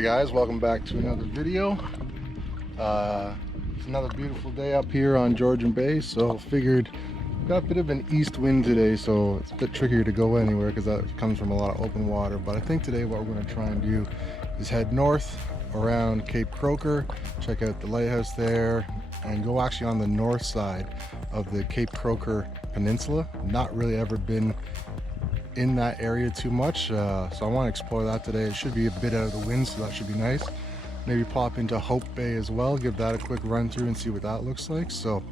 Hey guys, welcome back to another video. It's another beautiful day up here on Georgian Bay, so figured got a bit of an east wind today, so it's a bit trickier to go anywhere because that comes from a lot of open water. But I think today what we're going to try and do is head north around Cape Croker, check out the lighthouse there, and go actually on the north side of the Cape Croker Peninsula. Not really ever been in that area too much, so I want to explore that today. It should be a bit out of the wind, so that should be nice. Maybe pop into Hope Bay as well, give that a quick run through and see what that looks like. So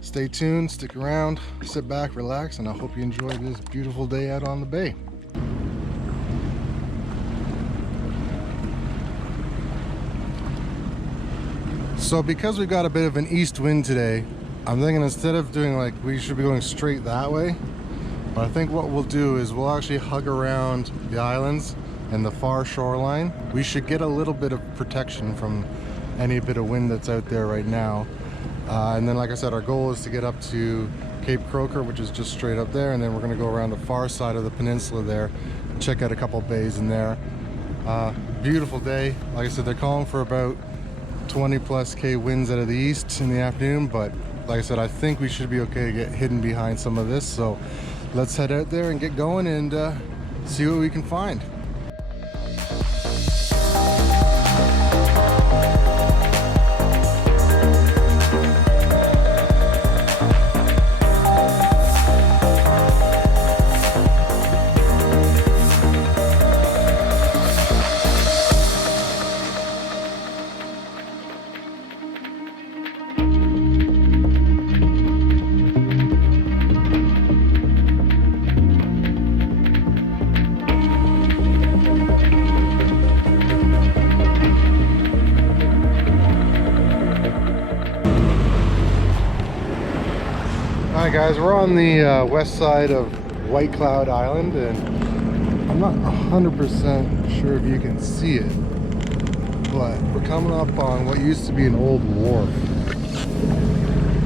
stay tuned, stick around, sit back, relax, and I hope you enjoy this beautiful day out on the bay. So because we've got a bit of an east wind today, I'm thinking instead of doing like, we should be going straight that way. But I think what we'll do is we'll actually hug around the islands and the far shoreline. We should get a little bit of protection from any bit of wind that's out there right now. And then, like I said, our goal is to get up to Cape Croker, which is just straight up there, and then we're going to go around the far side of the peninsula there, check out a couple bays in there. Beautiful day. Like I said, they're calling for about 20+K winds out of the east in the afternoon, but like I said, I think we should be okay to get hidden behind some of this. So let's head out there and get going and see what we can find. Alright guys, we're on the west side of White Cloud Island, and I'm not 100% sure if you can see it, but we're coming up on what used to be an old wharf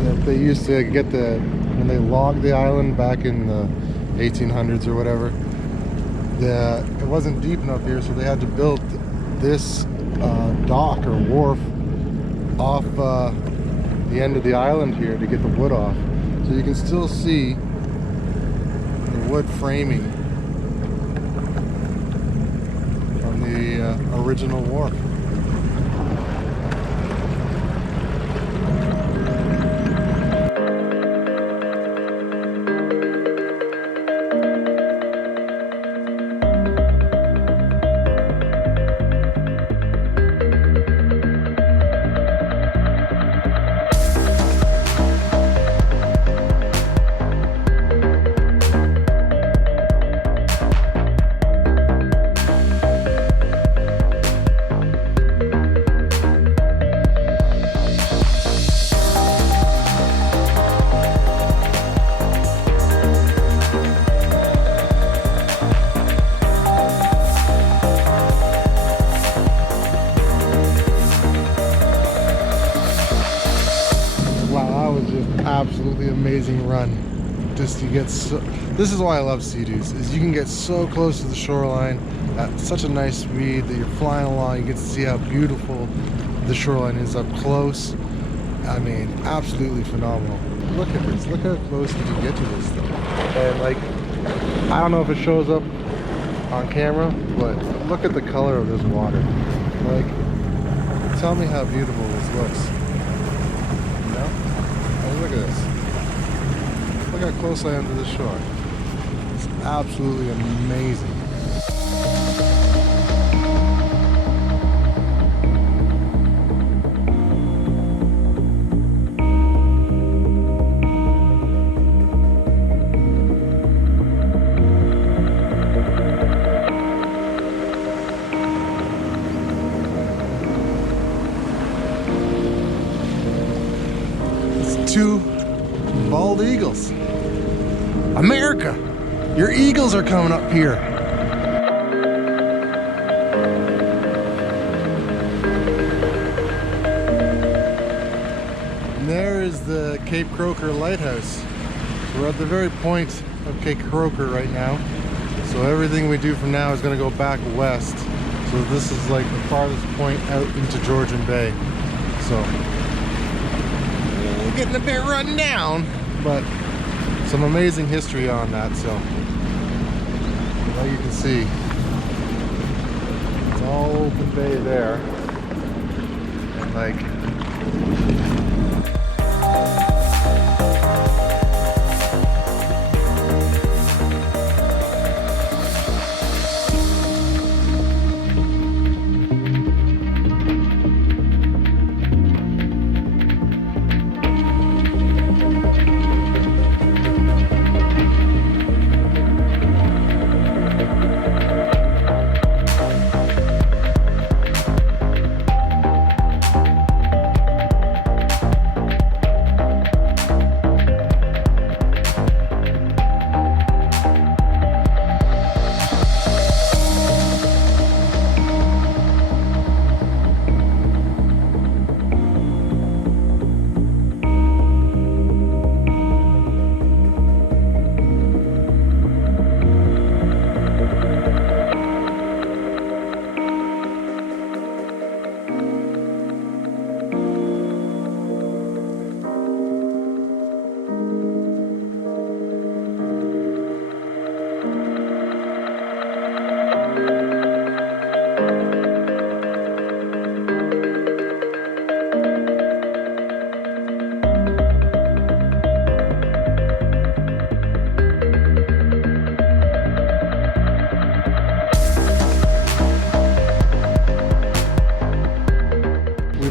that they used to get when they logged the island back in the 1800s or whatever. It wasn't deep enough here, so they had to build this dock or wharf off the end of the island here to get the wood off. So you can still see the wood framing from the original wharf. Absolutely amazing run. Just you get so, this is why I love Sea-Doos, is you can get so close to the shoreline at such a nice speed that you're flying along. You get to see how beautiful the shoreline is up close. I mean, absolutely phenomenal. Look at this, look how close you can get to this thing. And like, I don't know if it shows up on camera, but look at the color of this water. Like, tell me how beautiful this looks. You know? Look at this. Look how close I am to the shore. It's absolutely amazing. Two bald eagles. America, your eagles are coming up here. And there is the Cape Croker Light House. We're at the very point of Cape Croker right now. So everything we do from now is going to go back west. So this is like the farthest point out into Georgian Bay. So we're getting a bit run down, but some amazing history on that. So like you can see, it's all open bay there, and like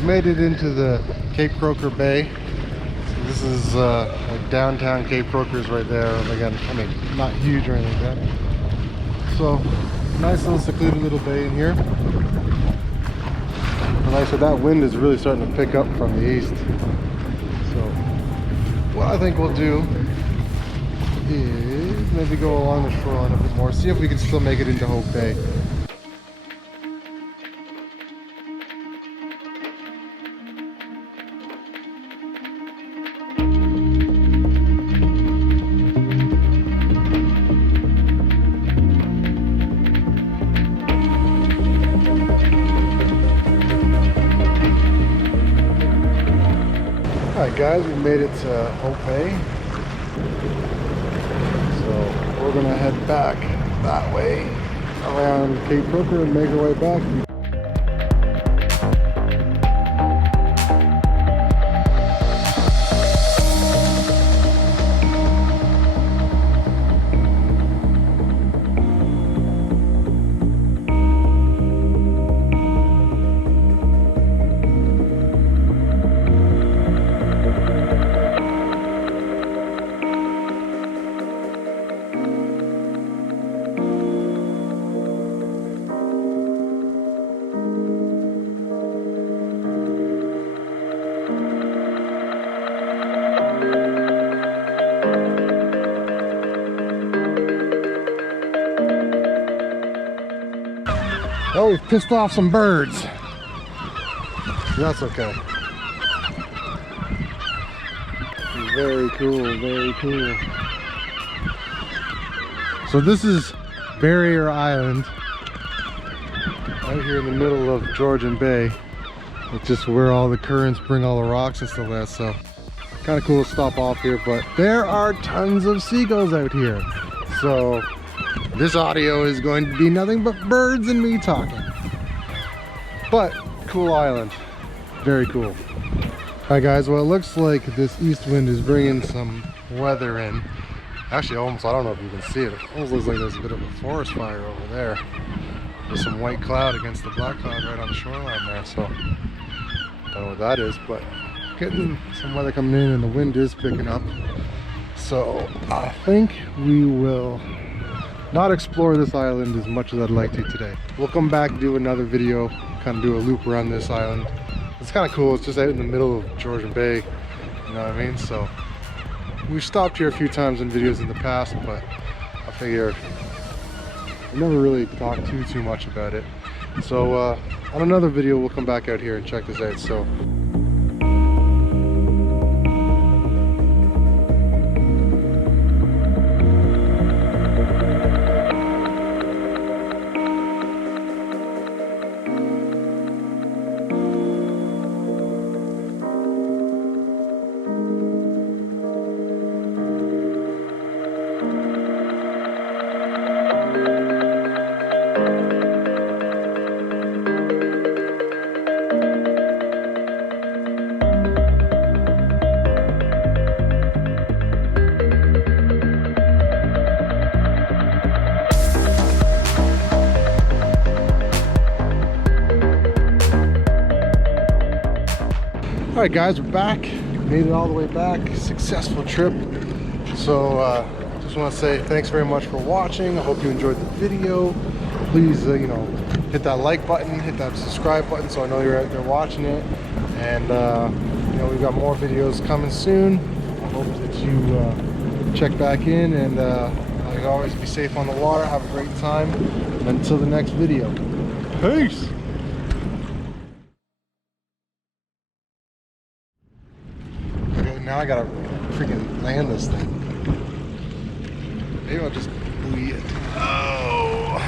made it into the Cape Croker Bay. So this is like downtown Cape Croker's right there. Again, I mean, not huge or anything like that. So nice little secluded little bay in here. And like I said, that wind is really starting to pick up from the east. So what I think we'll do is maybe go along the shoreline a bit more, see if we can still make it into Hope Bay. Alright guys, we made it to Hope Bay. So we're gonna head back that way around Cape Croker and make our way back. Oh, we've pissed off some birds. That's okay. Very cool, very cool. So this is Barrier Island, right here in the middle of Georgian Bay. It's just where all the currents bring all the rocks and stuff like that, so kind of cool to stop off here. But there are tons of seagulls out here. So this audio is going to be nothing but birds and me talking. But cool island, very cool. Alright guys, well it looks like this east wind is bringing some weather in. Actually almost, I don't know if you can see it, it almost looks like there's a bit of a forest fire over there. There's some white cloud against the black cloud right on the shoreline there, so I don't know what that is, but getting some weather coming in and the wind is picking up. So I think we will not explore this island as much as I'd like to today. We'll come back, do another video, kind of do a loop around this island. It's kind of cool, it's just out in the middle of Georgian Bay, you know what I mean? So we've stopped here a few times in videos in the past, but I figure I never really talked too much about it. So on another video we'll come back out here and check this out. So right, guys, we're back. Made it all the way back. Successful trip. So just want to say thanks very much for watching. I hope you enjoyed the video. Please, you know, hit that like button, hit that subscribe button, so I know you're out there watching it. And you know, we've got more videos coming soon. I hope that you check back in, and like always, be safe on the water. Have a great time. And until the next video, peace. Okay, now I gotta freaking land this thing. Maybe I'll just buoy it. Oh,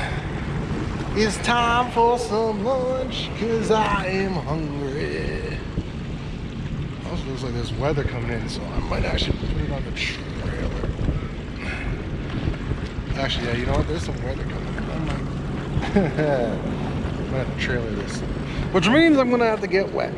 it's time for some lunch, cause I am hungry. Also looks like there's weather coming in, so I might actually put it on the trailer. Actually, yeah, you know what? There's some weather coming in. I might have to trailer this, which means I'm gonna have to get wet.